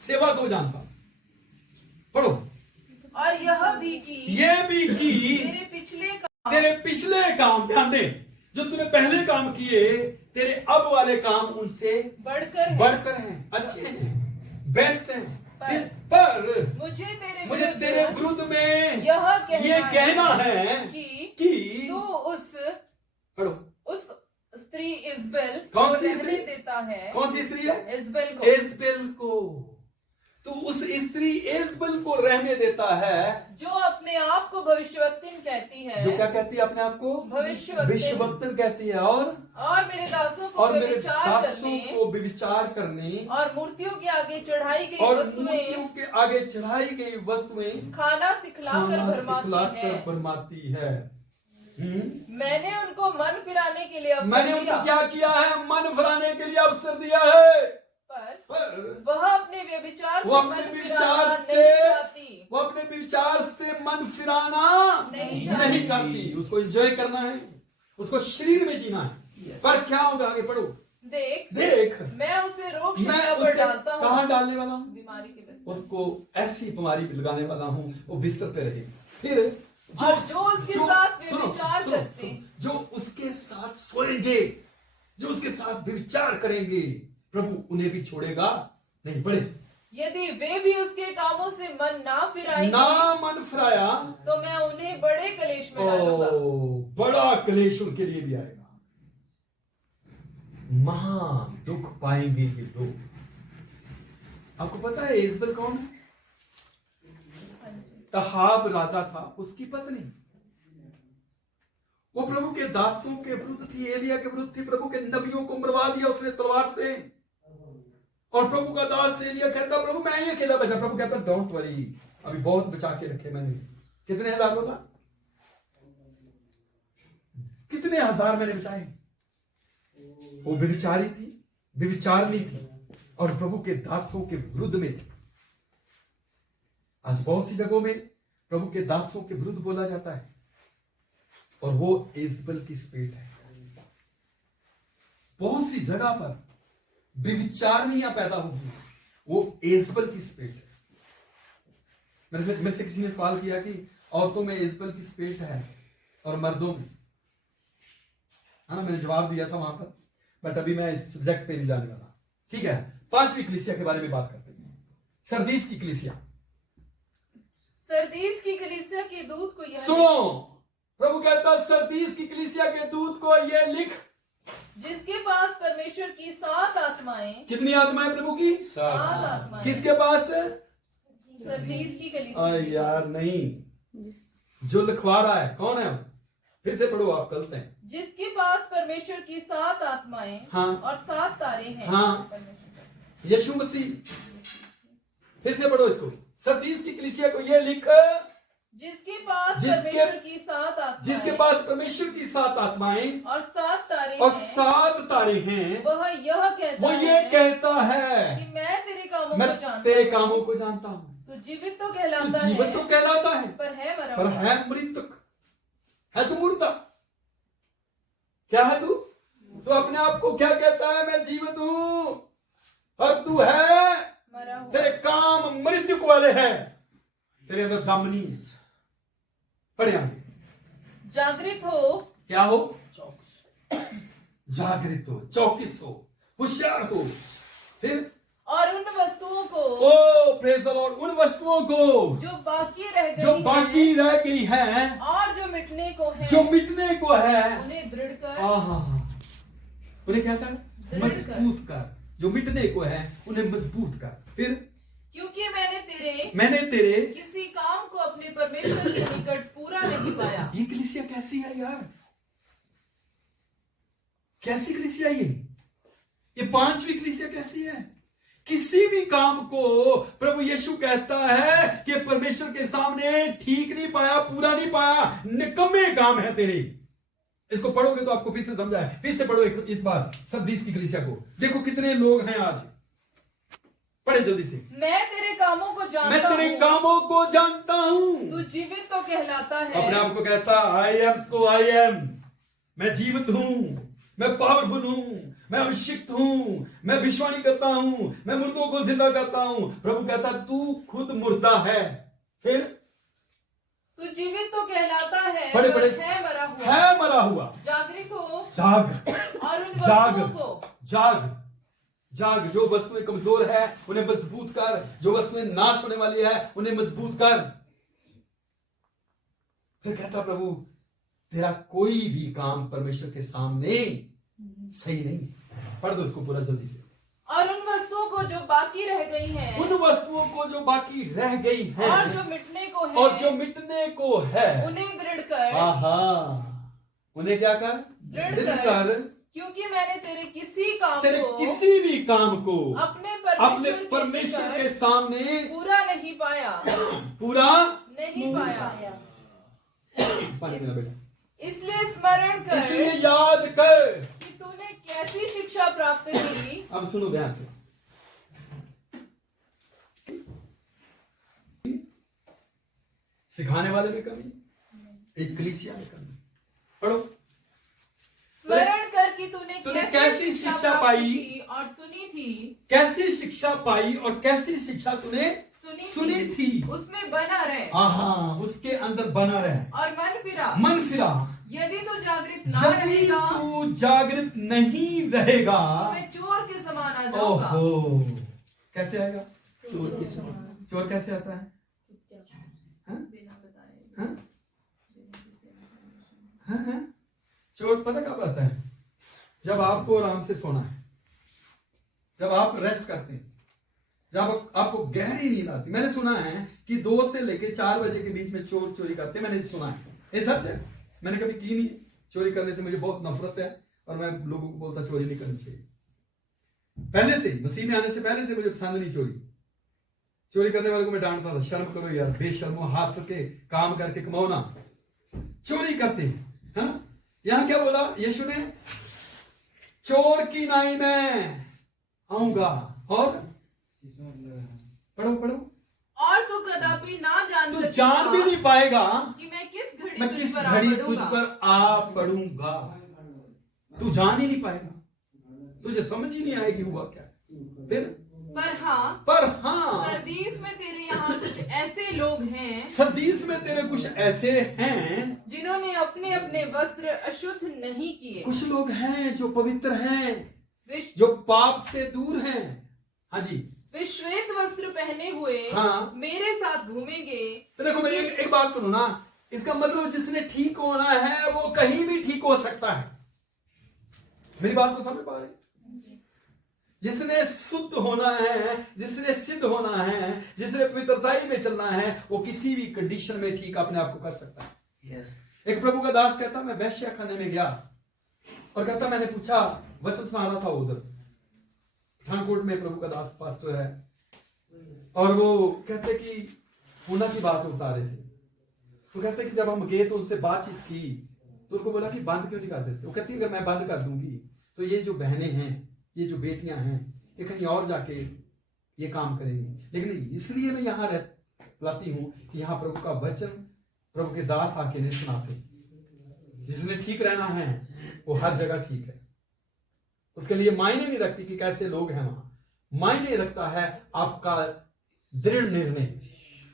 सेवा को जानता। पढ़ो। और यह भी कि ये भी कि तेरे पिछले काम, ध्यान दे, जो तूने पहले काम किए, तेरे अब वाले काम उनसे बढ़कर हैं, अच्छे हैं, बेस्ट हैं। पर मुझे तेरे विरुद्ध में ये कहना है कि तू पढ़ो, उस स्त्री इजबेल कौन को सी रहने स्त्री? देता है। कौन सी स्त्री है? इजबेल को तो उस स्त्री इजबेल को रहने देता है, जो अपने आप को भविष्यवक्तिन कहती है। जो क्या कहती है? अपने आप को भविष्यवक्तिन कहती है। और मेरे दासों को व्यभिचार करने और मूर्तियों के आगे चढ़ाई गई वस्तुएं खाना सिखलाकर भरमाती है। मैंने उनको मन फिराने के लिए मैंने उनको क्या किया है? मन फिराने के लिए अवसर दिया है। पर वह अपने व्यभिचार से मन फिराना नहीं चाहती। उसको एंजॉय करना है, उसको शरीर में जीना है। पर क्या होगा? आगे पढ़ो। देख मैं उसे रोग शिक्षा पर डालता हूँ। कहाँ डालने वाला हूँ? बीमारी के बिस्तर। उसको ऐसी बीमारी लगाने वाला हूँ, वो बिस्तर पे रहे। फिर जो उसके साथ व्यभिचार करते, जो उसके साथ सोएंगे, जो उसके साथ व्यभिचार करेंगे, प्रभु उन्हें भी छोड़ेगा नहीं। पढ़े। यदि वे भी उसके कामों से मन ना फिराया तो मैं उन्हें बड़े कलेश में डालूंगा। बड़ा कलेश उनके लिए भी आएगा। महान दुख पाएंगे ये लोग। आपको पता है इजबेल कौन है? तहाब राजा था, उसकी पत्नी। वो प्रभु के दासों के विरुद्ध थी, एलिया के विरुद्ध थी। प्रभु के नबियों को मरवा दिया उसने तलवार से। और प्रभु का दास एलिया कहता, प्रभु मैं ही अकेला बचा। प्रभु कहता, डोंट वरी, अभी बहुत बचा के रखे मैंने। कितने हजार बोला? कितने हजार मैंने बचाए। वो व्यभिचारी थी, व्यभिचारिणी थी, और प्रभु के दासों के विरुद्ध में थी। आज बहुत सी जगहों में प्रभु के दासों के विरुद्ध बोला जाता है, और वो इजबेल की स्पिरिट है। बहुत सी जगह पर व्यभिचारिणियां पैदा होगी, वो इजबेल की स्पिरिट है। मेरे से किसी ने सवाल किया कि औरतों में इजबेल की स्पिरिट है और मर्दों में, है ना? मैंने जवाब दिया था वहां पर, बट अभी मैं इस सब्जेक्ट पे नहीं जाने वाला। ठीक है, 5वीं कलीसिया के बारे में बात करते हैं। सरदीस की कलीसिया। सरदीस की कलीसिया के दूत को सुनो, प्रभु कहता, सरदीस की कलीसिया के दूत को ये लिख, जिसके पास परमेश्वर की 7 आत्माएं। कितनी आत्माएं प्रभु की? 7 आत्माएं। किसके पास है? सरदीस की कलीसिया। यार नहीं, जो लिखवा रहा है कौन है? फिर से पढ़ो, आप गलत हैं। जिसके पास परमेश्वर की 7 आत्माएं, हाँ, और 7 तारे हैं। हाँ, यीशु मसीह। फिर से पढ़ो इसको, सरदीस की कलीसिया को ये लिख, जिसके पास परमेश्वर की 7 आत्माएं, जिसके पास परमेश्वर की 7 आत्माएं और 7 तारे और हैं, 7 तारे हैं, वह ये कहता है कि मैं तेरे कामों को जानता हूँ। तो जीवित तो कहलाता है, पर है मृतक। है तू मुर्दा? क्या है तू? तो अपने आप को क्या कहता है? मैं जीवित हूं, और तू है मरा हुआ। तेरे काम मृत्यु वाले हैं, तेरे अंदर दम नहीं है। पढ़े आगे। जागृत हो। क्या हो? जागृत हो, चौकस हो, होशियार हो। फिर और उन वस्तुओं को, प्रेज द लॉर्ड, उन वस्तुओं को जो बाकी रह गई हैं, और जो मिटने को है, उन्हें दृढ़ कर। उन्हें क्या कर? मजबूत कर। जो मिटने को है उन्हें मजबूत कर। फिर क्योंकि मैंने तेरे किसी काम को अपने परमेश्वर के निकट पूरा नहीं पाया। ये कलीसिया कैसी है यार? कैसी कलीसिया ये 5वीं कलीसिया कैसी है? किसी भी काम को प्रभु यीशु कहता है कि परमेश्वर के सामने ठीक नहीं पाया, पूरा नहीं पाया, निकम्मे काम है तेरे। इसको पढ़ोगे तो आपको फिर से समझा है। फिर से पढ़ो इस बार सरदीस की कलीसिया को। देखो कितने लोग हैं आज। पढ़े जल्दी से। मैं तेरे कामों को जानता हूँ। तू जीवित तो कहलाता है। अपने आप को कहता, आई एम। मैं जीवित हूं, मैं पावरफुल हूं, मैं अभिषिक्त हूं, मैं भविष्यवाणी करता हूं, मैं मुर्दों को जिंदा करता हूं। प्रभु कहता, तू खुद मुर्दा है। फिर तू जीवित तो कहलाता है, पढ़े पर पढ़े, है मरा हुआ। है मरा हुआ। जागृत हो जाग, और उन जाग, वस्तुओं को जाग, जाग। जो वस्तुएं कमजोर है उन्हें मजबूत कर, जो वस्तुएं नाश होने वाली है उन्हें मजबूत कर। फिर कहता प्रभु तेरा कोई भी काम परमेश्वर के सामने सही नहीं। पढ़ दो उसको पूरा जल्दी से। और उन वस्तुओं को जो बाकी रह गई हैं, उन वस्तुओं को जो बाकी रह गई हैं और जो मिटने को है, और जो मिटने को है, उन्हें दृढ़ कर, आहा, उन्हें क्या कर? दृढ़ दृढ़ कर, कर। क्योंकि मैंने तेरे किसी काम तेरे को किसी भी काम को अपने परमेश्वर के सामने पूरा नहीं पाया, पूरा नहीं पाया। पानी मेरा बेटा। इसलिए स्मरण कर इसलिए याद कर कि तूने कैसी शिक्षा प्राप्त की। अब सुनो ध्यान से। सिखाने वाले में कमी, एक कलीसिया में कमी। पढ़ो। स्मरण कर कि तूने कैसी शिक्षा प्राप्त पाई की और सुनी थी, कैसी शिक्षा पाई और कैसी शिक्षा तूने सुनी थी। उसमें बना रहे, आहा, उसके अंदर बना रहे और मन फिरा। यदि तू जागृत ना यदि रहेगा, तू जागृत नहीं रहेगा तो मैं चोर के समान आ जाऊंगा। ओहो, कैसे आएगा? चोर के समान। चोर कैसे आता है? हाँ? हाँ? हाँ, हाँ? चोर पता कब आता है? जब आपको आराम से सोना है, जब आप रेस्ट करते हैं, जब आपको गहरी नींद आती। मैंने सुना है कि 2 से लेकर 4 बजे के बीच में चोर चोरी करते हैं। मैंने सुना है, ये सच है। मैंने कभी की नहीं। चोरी करने से मुझे बहुत नफरत है और मैं लोगों को बोलता चोरी नहीं करनी चाहिए। पहले से, मसीह में आने से पहले से मुझे पसंद नहीं चोरी। चोरी करने वाले को मैं डांटता था, शर्म करो यार, बेशर्मो, हाथ के काम करके कमाओ ना। चोरी करते हैं। हाँ? यहां क्या बोला यीशु ने? चोर की नाई में आऊंगा। और पढ़ो पढ़ो। और तू कदापि ना तू जान भी नहीं पाएगा कि मैं किस घड़ी मैं किस घड़ी तुझ पर आ पड़ूंगा। तू जान ही नहीं पाएगा, तुझे समझ ही नहीं आएगी हुआ क्या। फिर पर हाँ सरदीस में तेरे यहाँ कुछ ऐसे लोग हैं, सरदीस में तेरे कुछ ऐसे हैं जिन्होंने अपने अपने वस्त्र अशुद्ध नहीं किए। कुछ लोग हैं जो पवित्र हैं, जो पाप से दूर हैं। हाँ जी, वे श्वेत वस्त्र पहने हुए हाँ, मेरे साथ घूमेंगे। तो देखो मेरी एक बात सुनो ना, इसका मतलब जिसने ठीक होना है वो कहीं भी ठीक हो सकता है। मेरी बात को समझ पा रहे? जिसने शुद्ध होना है, जिसने सिद्ध होना है, जिसने पवित्रताई में चलना है, वो किसी भी कंडीशन में ठीक अपने आप को कर सकता है। yes. एक प्रभु का दास कहता, मैं वैश्या खाने में गया और कहता मैंने पूछा, वचन सुना रहा था उधर पठानकोट में, प्रभु का दास पास्टर है, और वो कहते कि पूना की बात बता रहे थे। तो कहते कि जब हम गए तो उनसे बातचीत की तो उनको बोला कि बंद क्यों नहीं कर देते। वो कहती अगर मैं बंद कर दूंगी तो ये जो बहनें हैं, ये जो बेटियां हैं, ये कहीं और जाके ये काम करेंगी। लेकिन इसलिए मैं यहां लाती हूं कि यहां प्रभु का वचन, प्रभु के दास आके नहीं सुनाते। जिसने ठीक रहना है वो हर जगह ठीक है। उसके लिए मायने नहीं रखती कि कैसे लोग हैं वहां, मायने रखता है आपका दृढ़ निर्णय।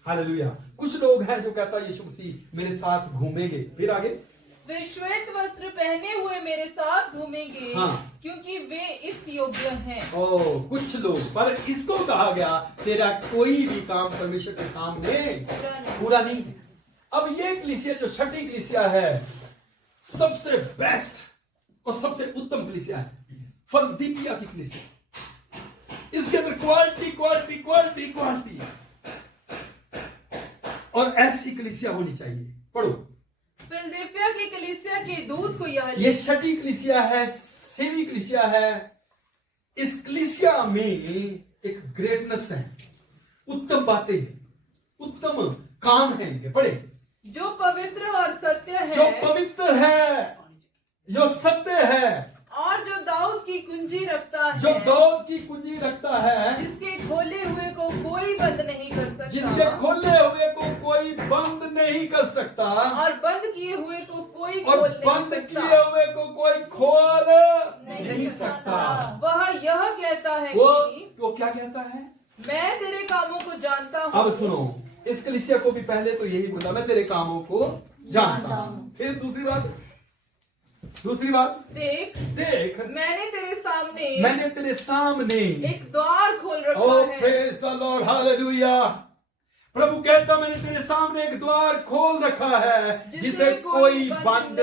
हालेलुया। कुछ लोग हैं जो कहता यीशु मसीह मेरे साथ घूमेंगे। फिर आगे, वे श्वेत वस्त्र पहने हुए मेरे साथ घूमेंगे, हाँ, क्योंकि वे इस योग्य हैं। कुछ लोग, पर इसको कहा गया तेरा कोई भी काम परमेश्वर के सामने पूरा नहीं है। अब ये कलीसिया जो छठी कलीसिया है, सबसे बेस्ट और सबसे उत्तम कलीसिया है, फिलदिलफिया की कलीसिया। इसके अंदर क्वालिटी क्वालिटी क्वालिटी क्वालिटी, और ऐसी कलीसिया होनी चाहिए। पढ़ो। फिलदिलफिया की कलीसिया के दूत को ये छठी कलीसिया है, 6वीं कलीसिया है। इस कलीसिया में एक ग्रेटनेस है, उत्तम बातें हैं, उत्तम काम है इनके। पढ़े। जो पवित्र और सत्य है, जो पवित्र है, जो सत्य है, और जो दाऊद की कुंजी रखता है, जो दाऊद की कुंजी रखता है, जिसके खोले हुए को कोई बंद नहीं कर सकता, जिसके खोले हुए को कोई बंद नहीं कर सकता, और बंद किए हुए को कोई और खोल बंद नहीं सकता, किए हुए को कोई खोल नहीं सकता। वह यह कहता है वो कि क्या कहता है? मैं तेरे कामों को जानता हूँ। अब सुनो, इस कलीसिया को भी पहले तो यही बोला, मैं तेरे कामों को जानता हूं। फिर दूसरी बात, देख मैंने तेरे सामने एक द्वार खोल रखा Oh, है। praise the Lord, hallelujah। प्रभु कहता मैंने तेरे सामने एक द्वार खोल रखा है जिसे कोई बंद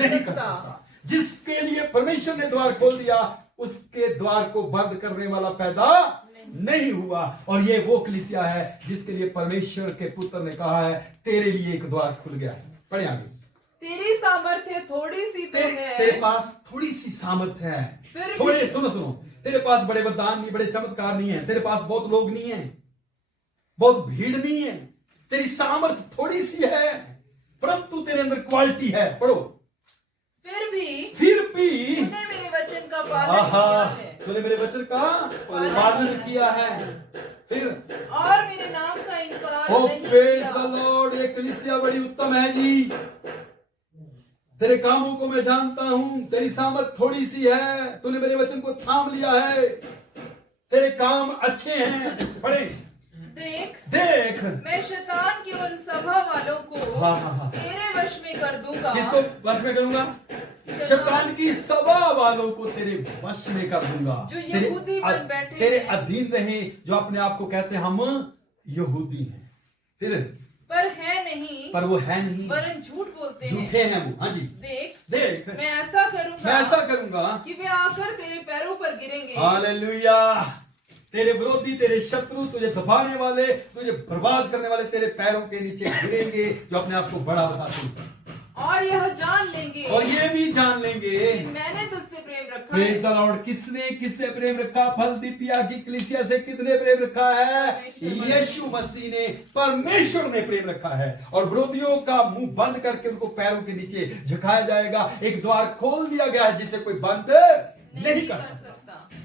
नहीं कर सकता। जिसके लिए परमेश्वर ने द्वार खोल दिया उसके द्वार को बंद करने वाला पैदा नहीं हुआ। और ये वो कलीसिया है जिसके लिए परमेश्वर के पुत्र ने कहा है तेरे लिए एक द्वार खुल गया है। पढ़े आगे। तेरी सामर्थ्य थोड़ी सी तो है। तेरे पास थोड़ी सी सामर्थ्य है। फिर थोड़े भी- सुनो तेरे पास बड़े वरदान नहीं, बड़े चमत्कार नहीं है, तेरे पास बहुत लोग नहीं है, बहुत भीड़ नहीं है, तेरी सामर्थ्य थोड़ी सी है, परंतु तेरे अंदर क्वालिटी है। पढ़ो। फिर भी तूने तूने मेरे वचन का पालन किया है तूने मेरे वचन का पालन किया है। फिर और मेरे नाम का इनकार ओ नहीं प्रेज किया। द लॉर्ड, ये कलीसिया बड़ी उत्तम है जी। तेरे कामों को मैं जानता हूं, तेरी सामर्थ थोड़ी सी है, तूने मेरे वचन को थाम लिया है, तेरे काम अच्छे हैं। पढ़े। देख मैं शैतान की उन सभा वालों को हाँ। तेरे वश में कर दूंगा। किसको वश में करूंगा? शैतान की सभा वालों को तेरे वश में कर दूंगा, जो यहूदी बन बैठे तेरे हैं। अधीन रहे, जो अपने आप को कहते हैं हम यहूदी हैं। फिर पर वो है नहीं, वरन झूठ बोलते हैं। झूठे हैं वो। हाँ जी। देख मैं ऐसा करूंगा कि वे आकर तेरे पैरों पर गिरेंगे। हालेलुया। तेरे विरोधी, तेरे शत्रु, तुझे दबाने वाले, तुझे बर्बाद करने वाले तेरे पैरों के नीचे गिरेंगे, जो अपने आप को बड़ा बताते हैं। और यह जान लेंगे, और ये भी जान लेंगे कि मैंने तुझसे प्रेम रखा प्रेज है। The Lord. किससे प्रेम रखा? फिलिप्पिया की कलीसिया से कितने प्रेम रखा है? यीशु मसीह ने, परमेश्वर ने प्रेम रखा है। और विरोधियों का मुंह बंद करके उनको पैरों के नीचे झुकाया जाएगा। एक द्वार खोल दिया गया है जिसे कोई बंद नहीं कर सकता।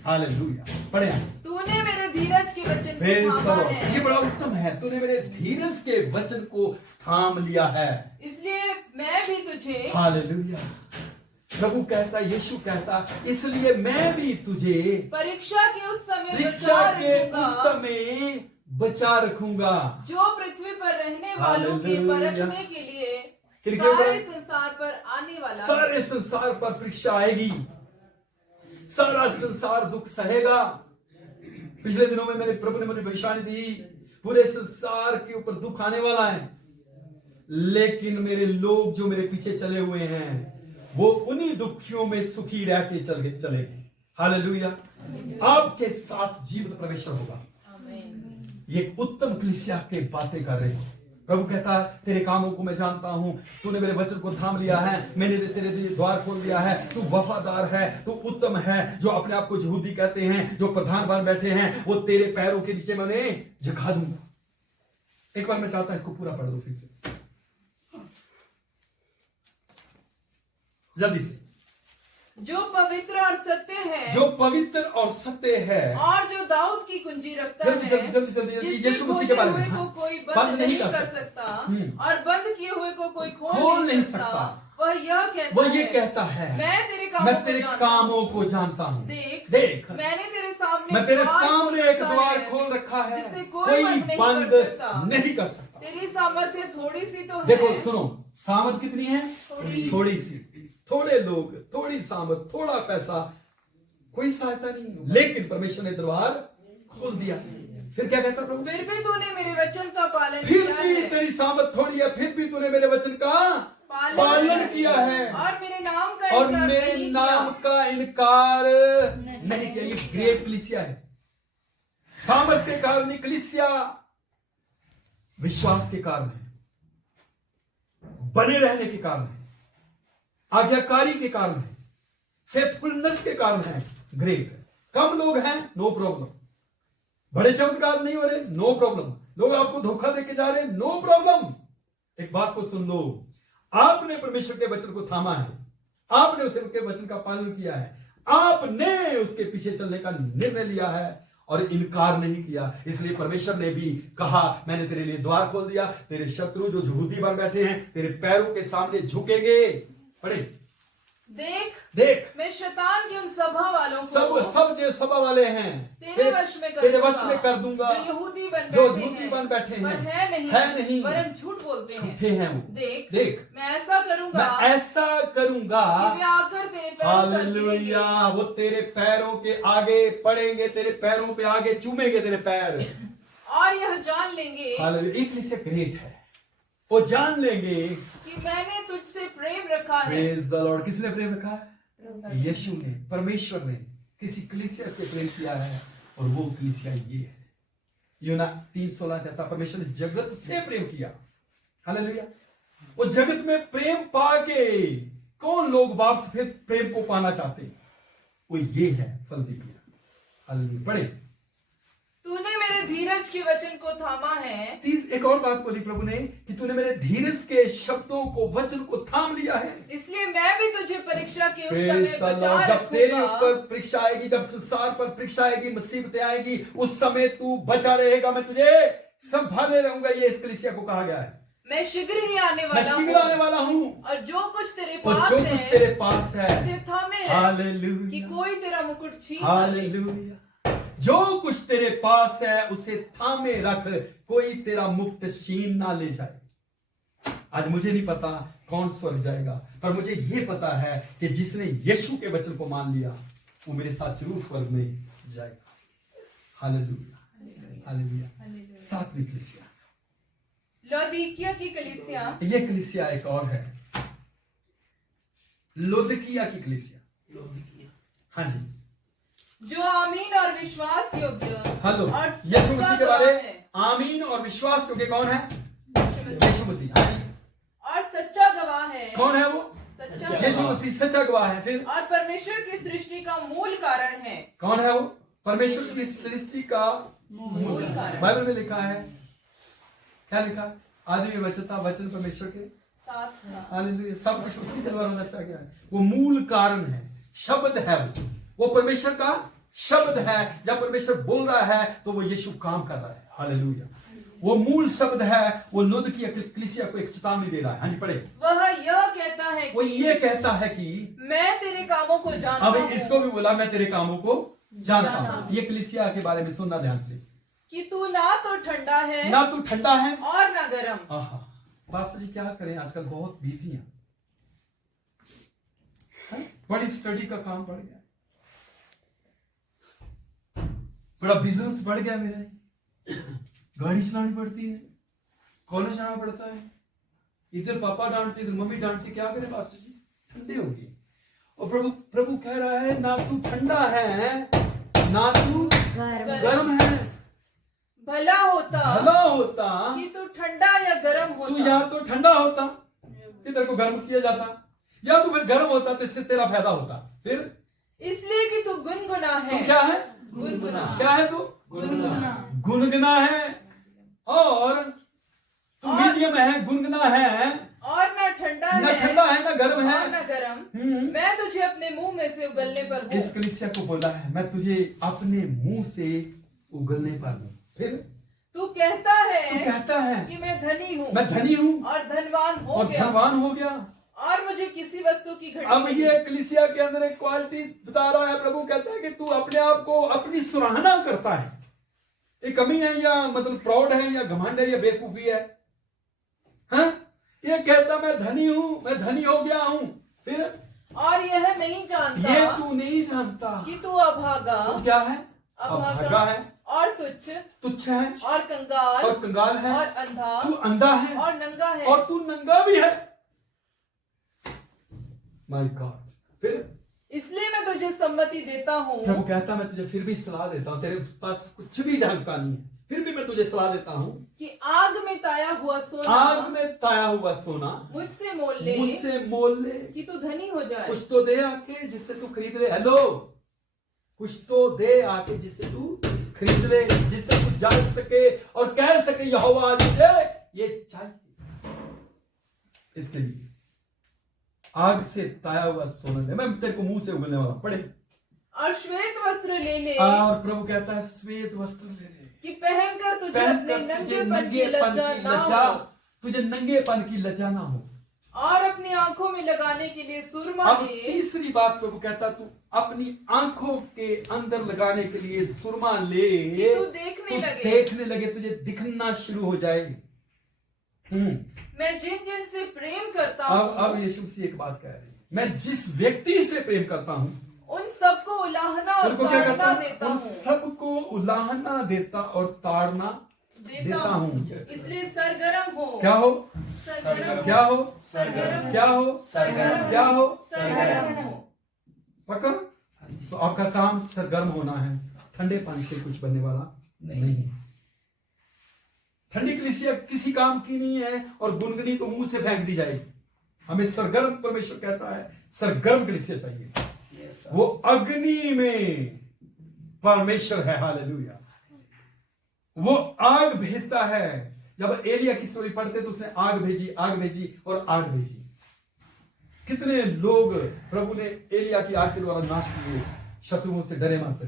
हालेलुया। पढ़े। तूने मेरे धीरज के वचन प्रेज को द थामा लॉर्ड। है। ये बड़ा उत्तम है, तूने मेरे धीरज के वचन को थाम लिया है। इसलिए मैं भी तुझे, हालेलुया। प्रभु कहता, यीशु कहता, इसलिए मैं भी तुझे परीक्षा के उस समय बचा रखूंगा जो पृथ्वी पर रहने वालों के हालेलुया। परखने के लिए किरके सारे पर? संसार पर आने वाला है। सारे संसार पर परीक्षा आएगी, सारा संसार दुख सहेगा। पिछले दिनों में मेरे प्रभु ने मुझे भविष्यवाणी दी, पूरे संसार के ऊपर दुख आने वाला है, लेकिन मेरे लोग जो मेरे पीछे चले हुए हैं वो उन्हीं दुखियों में सुखी रह के चलेंगे। हालेलुया। आपके साथ जीवित परमेश्वर होगा। ये उत्तम कलीसिया के बातें कर रहे हैं। प्रभु कहता है तेरे कामों को मैं जानता हूं, तूने मेरे वचन को थाम लिया है, मैंने तेरे लिए द्वार खोल दिया है, तू वफादार है, तू उत्तम है। जो अपने आप को यहूदी कहते हैं, जो प्रधान बन बैठे हैं, वो तेरे पैरों के नीचे मैं उन्हें झुका दूंगा। एक बार मैं चाहता हूं इसको पूरा पढ़ दो फिर से जल्दी से। जो पवित्र और सत्य है, जो पवित्र और सत्य है, और जो दाऊद की कुंजी रखता जल्दी है, जल्दी जल्दी जल्दी जिसके यीशु मसीह के बारे खोले में। हुए को कोई बंद बंद नहीं कर सकता और बंद किए हुए को कोई खोल नहीं सकता। वह ये कहता है मैं तेरे कामों को जानता हूं। देख मैंने तेरे सामने एक द्वार खोल रखा है, जिसे कोई बंद नहीं कर सकता। तेरी सामर्थ्य थोड़ी सी तो है। देखो सुनो, सामर्थ कितनी है? थोड़ी सी। थोड़े लोग, थोड़ी सामर्थ, थोड़ा पैसा, कोई सहायता नहीं, लेकिन परमेश्वर ने द्वार खोल दिया। फिर क्या कहता प्रभु? फिर भी तूने मेरे वचन का पालन फिर किया भी है। तेरी सामर्थ थोड़ी है, फिर भी तूने मेरे वचन का पालन किया है, और मेरे नाम का और इनकार मेरे नहीं नाम किया। का इनकार नहीं किया। ये ग्रेट कलीसिया है। सामर्थ्य के कारण नहीं, कलीसिया विश्वास के कारण है, बने रहने के कारण है, आज्ञाकारी के कारण है, फेथफुलनेस के कारण है। ग्रेट। कम लोग हैं, नो प्रॉब्लम। बड़े चमत्कार नहीं हो रहे, नो प्रॉब्लम। लोग आपको धोखा देके जा रहे हैं, नो प्रॉब्लम। एक बात को सुन लो, आपने परमेश्वर के वचन को थामा है, आपने उसके वचन का पालन किया है, आपने उसके पीछे चलने का निर्णय लिया है और इनकार नहीं किया। इसलिए परमेश्वर ने भी कहा मैंने तेरे लिए द्वार खोल दिया। तेरे शत्रु जो यहूदी बन बैठे हैं तेरे पैरों के सामने झुकेंगे। पढ़े। देख मैं शैतान की उन सभा वालों को सब जो सभा वाले हैं तेरे वश में कर दूंगा जो यहूदी बन बैठे हैं पर है नहीं वरन झूठ बोलते हैं वो। देख मैं ऐसा करूंगा कि वे आकर तेरे पैरों पर गिरेंगे। हालेलुया, वो तेरे पैरों के आगे पड़ेंगे, तेरे पैरों पे आगे चूमेंगे तेरे पैर, और यह जान लेंगे हालेलुया, एक से ग्रेट है, वो जान लेंगे कि मैंने तुझसे प्रेम रखा है। Praise the Lord. किसने प्रेम रखा है? यीशु ने, परमेश्वर ने किसी कलीसिया से प्रेम किया है, और वो कलीसिया ये है। यूना 3:16 कहता परमेश्वर ने जगत से प्रेम किया। हालेलुया। वो जगत में प्रेम पाके कौन लोग वापस फिर प्रेम को पाना चाहते हैं? वो ये है फिलिप्पियों। हालेलुया। पढ़े। तूने मेरे धीरज के वचन को थामा है। एक और बात बोली प्रभु ने कि तूने मेरे धीरज के शब्दों को, वचन को थाम लिया है, इसलिए मैं भी तुझे परीक्षा के उस समय बचा रखूंगा। जब तेरे ऊपर परीक्षा आएगी, जब संसार पर परीक्षा आएगी, मुसीबतें आएगी, उस समय तू बचा रहेगा, मैं तुझे संभाले रहूंगा। ये इस कलीसिया को कहा गया है। मैं शीघ्र ही आने वाला हूँ, और जो कुछ तेरे पास है उसे थामे रख, कि कोई तेरा मुकुट छीन न ले। जो कुछ तेरे पास है उसे थामे रख, कोई तेरा मुक्त छीन ना ले जाए। आज मुझे नहीं पता कौन स्वर्ग जाएगा, पर मुझे ये पता है कि जिसने यीशु के वचन को मान लिया वो मेरे साथ जरूर स्वर्ग में जाएगा। Hallelujah, hallelujah. सातवीं कलीसिया, लौदीकिया की कलीसिया। ये कलीसिया एक और है, लौदीकिया की कलीसिया। हाँ जी, जो आमीन और विश्वास योग्य, हेलो, यीशु मसीह के बारे आमीन और विश्वास योग्य कौन है? यीशु मसीह। और सच्चा गवाह है। कौन है वो? यीशु मसीह सच्चा गवाह है। फिर और परमेश्वर की सृष्टि का मूल कारण है। कौन है वो? परमेश्वर की सृष्टि का मूल कारण। बाइबल में लिखा है, क्या लिखा? आदि में वचन था, वचन परमेश्वर के साथ। हालेलुया। सब कुछ उसी के द्वारा होना चाहिए। वो मूल कारण है, शब्द है, वो परमेश्वर का शब्द है। जब परमेश्वर बोल रहा है तो वो यीशु काम कर रहा है। हालेलुया। वो मूल शब्द है। वो लौदीकिया कलीसिया को एक चेतावनी दे रहा है। हाँ जी, पढ़े। वह यह कहता है कि, वो ये कहता है कि मैं तेरे कामों को जानता हूं। अब इसको भी बोला, मैं तेरे कामों को जानता हूं। ये कलीसिया के बारे में सुनना ध्यान से, कि तू ना तो ठंडा है, ना तू ठंडा है और ना गर्म। पास्टर जी क्या करें, आजकल बहुत बिजी हैं, बड़ी स्टडी का काम पड़ गया, बड़ा बिजनेस बढ़ गया मेरा, गाड़ी चलानी पड़ती है, कॉलेज जाना पड़ता है, इधर पापा डांटते, इधर मम्मी डांटती, क्या करें पास्टर जी, ठंडे हो गए। और प्रभु कह रहा है, ना तू ठंडा है, ना तू गर्म है। भला होता कि तू ठंडा या गर्म होता। तू या तो ठंडा होता कि तेरे को गर्म किया जाता, या तू फिर गर्म होता तो इससे तेरा फायदा होता। फिर इसलिए कि तू गुनगुना है। तू क्या है? गुनगुना। क्या है तू? गुनगुना है। और तू मीडियम है, गुनगुना है, और ना ठंडा है ना गर्म है, और ना गर्म। मैं तुझे अपने मुंह में से उगलने पर हूं। इस कलीसिया को बोला है, मैं तुझे अपने मुंह से उगलने पर हूं। फिर तू कहता है कि मैं धनी हूं, और धनवान हो गया, और मुझे किसी वस्तु की घटी। अब ये कलीसिया के अंदर एक क्वालिटी बता रहा है। प्रभु कहता है कि तू अपने आप को, अपनी सराहना करता है। ये कमी है, या मतलब प्राउड है, या घमंड है, या बेवकूफी है? हाँ? ये कहता मैं धनी हूं, मैं धनी हो गया हूं। फिर और यह नहीं जानता, ये तू नहीं जानता कि तू अभागा। तू क्या है? अभागा है, और तुच्छ है, और कंगाल है, और अंधा। तू अंधा है, और नंगा है, और तू नंगा भी है। My God. फिर इसलिए मैं तुझे सम्मति देता हूँ। प्रभु कहता मैं तुझे फिर भी सलाह देता हूँ, तेरे पास कुछ भी ढंग नहीं है, फिर भी मैं तुझे सलाह देता हूँ कि आग में ताया हुआ सोना मुझसे मोल ले कि तू धनी हो जाए। कुछ तो दे आके जिससे तू खरीद ले। हेलो, कुछ तो दे आके जिससे तू खरीद ले, जिससे तू जान सके और कह सके यहोवा मुझे ये चाहिए। इसके लिए आग से ताया हुआ सोना ले, मैं तेरे को मुंह से उगलने वाला। पढ़े। और श्वेत वस्त्र ले ले। और प्रभु कहता है श्वेत वस्त्र ले ले, कि पहनकर तुझे अपने नंगेपन की लज्जा ना हो। तुझे नंगेपन की लज्जा ना हो। और अपनी आंखों में लगाने के लिए सुरमा अब ले। तीसरी बात प्रभु कहता, तू अपनी आंखों के अंदर लगाने के लिए सुरमा ले, कि तू देखने लगे, तुझे दिखना शुरू हो जाए। मैं जिन जिन से प्रेम करता हूँ, अब यीशु मसीह एक बात कह रहे हैं, मैं जिस व्यक्ति से प्रेम करता हूँ उन सबको उलाहना और ताड़ना देता हूँ, सबको उलाहना देता और ताड़ना देता हूँ। इसलिए सरगर्म हो। क्या हो? सरगर्म क्या हो? सरगर्म क्या हो? सरगर्म क्या हो? सरगर्म हो। पकड़। तो आपका काम सरगर्म होना है, ठंडे पानी से कुछ बनने वाला नहीं। ठंडी कलीसिया किसी काम की नहीं है और गुनगुनी तो मुंह से फेंक दी जाएगी। हमें सरगर्म, परमेश्वर कहता है सरगर्म कलीसिया चाहिए। वो अग्नि में परमेश्वर है। हालेलुया। वो आग भेजता है। जब एलिया की स्टोरी पढ़ते तो उसने आग भेजी और आग भेजी। कितने लोग प्रभु ने एलिया की आग के द्वारा नाश किए। शत्रुओं से डरे मत,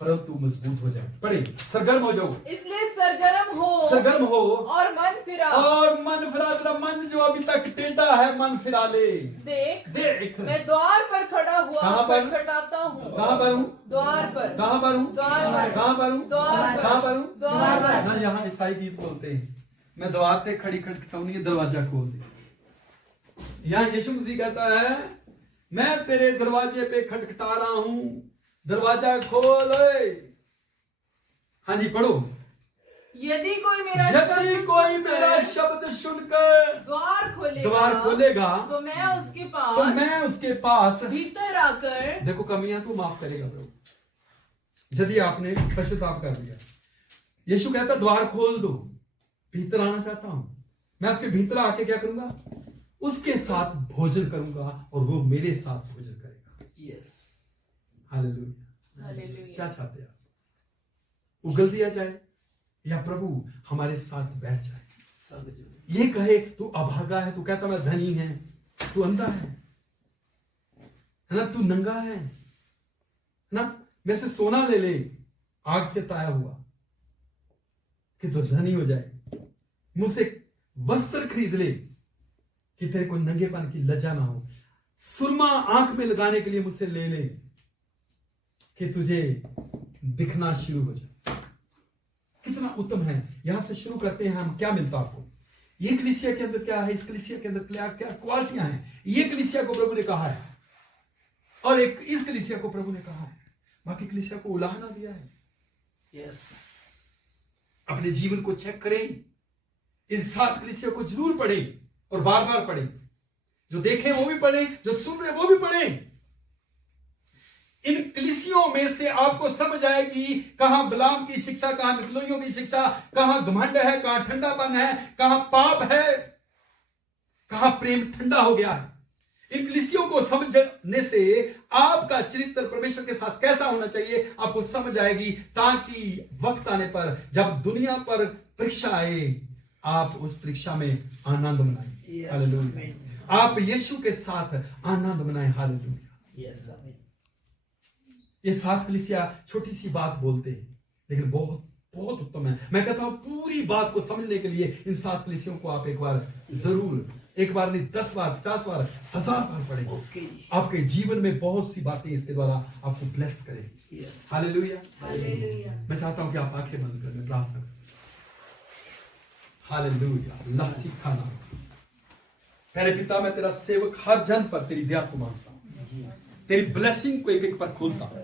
परंतु मजबूत हो जाए। पढ़े, सरगर्म हो जाओ। इसलिए सरगर्म हो और मन फिरा। तेरा मन जो अभी तक टेढ़ा है, मन फिरा ले। देख मैं द्वार पर खड़ा हुआ खटखटाता हूँ। कहाँ पर हूँ? द्वार पर। कहाँ पर हूँ? कहाँ पर हूँ? कहाँ पर हूँ? द्वार पर। ना यहाँ ईसाई गीत बोलते हैं, मैं द्वार पे खड़ी खटखटाऊंगी, दरवाजा खोल दे। यहाँ यीशु मसीह कहता है, मैं तेरे दरवाजे पे खटखटा रहा हूं, दरवाजा खोल। हाँ जी, पढ़ो। यदि कोई मेरा शब्द सुनकर द्वार खोलेगा तो मैं उसके पास भीतर आकर। देखो, कमियां तो माफ करेगा प्रभु यदि आपने पश्चाताप कर दिया। यीशु कहता द्वार खोल दो, भीतर आना चाहता हूं। मैं उसके भीतर आके क्या करूंगा? उसके साथ भोजन करूंगा और वो मेरे साथ भोजन करेगा। Yes, hallelujah. क्या चाहते हैं आप? उगल दिया जाए या प्रभु हमारे साथ बैठ जाए? ये कहे तू अभागा है, तू कहता मैं धनी है, तू अंधा है ना, तू नंगा है ना, वैसे सोना ले ले आग से ताया हुआ कि तू धनी हो जाए। मुझसे वस्त्र खरीद ले कि तेरे को नंगेपन की लज्जा ना हो। सुरमा आंख में लगाने के लिए मुझसे ले ले कि तुझे दिखना शुरू हो जाए। कितना उत्तम है। यहां से शुरू करते हैं हम। क्या मिलता आपको? ये कलीसिया के अंदर क्या है, इस कलीसिया के अंदर क्या क्या क्वालिटियां हैं। ये कलीसिया को प्रभु ने कहा है और एक इस कलीसिया को प्रभु ने कहा है। बाकी कलीसिया को उलाहना दिया है। यस, अपने जीवन को चेक करें। इस 7 कलीसिया को जरूर पढ़ें और बार बार पढ़ें। जो देखें वो भी पढ़ें, जो सुन रहे वो भी पढ़ें। इन कलीसियों में से आपको समझ आएगी कहां बिलाम की शिक्षा, कहां निकलोइयों की शिक्षा, कहां घमंड है, कहां ठंडापन है, कहां पाप है, कहां प्रेम ठंडा हो गया है। इन कलीसियों को समझने से आपका चरित्र परमेश्वर के साथ कैसा होना चाहिए आपको समझ आएगी, ताकि वक्त आने पर जब दुनिया पर परीक्षा आए आप उस परीक्षा में आनंद मनाएं। हालेलुया। आप यीशु के साथ आनंद मनाएं। हालेलुया। ये 7 कलीसिया छोटी सी बात बोलते हैं लेकिन बहुत बहुत उत्तम है। मैं कहता हूं पूरी बात को समझने के लिए इन 7 कलीसियों को आप एक बार जरूर, एक बार नहीं 10 बार, 50 बार, 1000 बार पढ़ें। आपके जीवन में बहुत सी बातें इसके द्वारा आपको ब्लेस करें। हालेलुया। मैं चाहता हूं कि आप आंखें बंद कर प्रार्थना करें। हालेलुया। लस्सी खाना। तेरे पिता, मैं तेरा सेवक हर जन पर तेरी दया को मांगता हूं, तेरी ब्लेसिंग को एक एक पर खोलता हूं।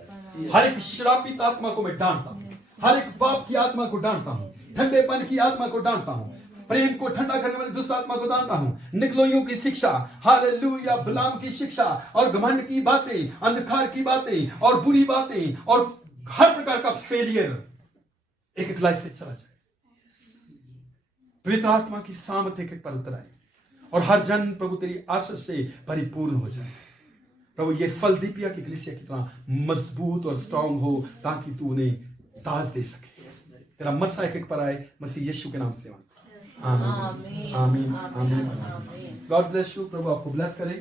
हर एक श्रापित आत्मा को मैं डांटता हूं, हर एक पाप की आत्मा को डांटता हूं, ठंडेपन की आत्मा को डांटता हूं, प्रेम को ठंडा करने वाली दुष्ट आत्मा को डांटता हूं, निकलोइयों की शिक्षा, हालेलुया, बिलाम की शिक्षा और घमंड की बातें, अंधकार की बातें और बुरी बातें और हर प्रकार का फेलियर एक एक लाइफ से चला जाए। पवित्र आत्मा की सामर्थ एक एक पर उतर आए और हर जन प्रभु तेरी आशीष से परिपूर्ण हो जाए। प्रभु ये फल दीपिया की कलीसिया की तरह मजबूत और स्ट्रांग हो, ताकि तू उन्हें ताज दे सके। तेरा मस्सा एक एक पर आए, मसीह यीशु के नाम से। आमीन आमीन आमीन। God bless you. प्रभु आपको ब्लेस करे।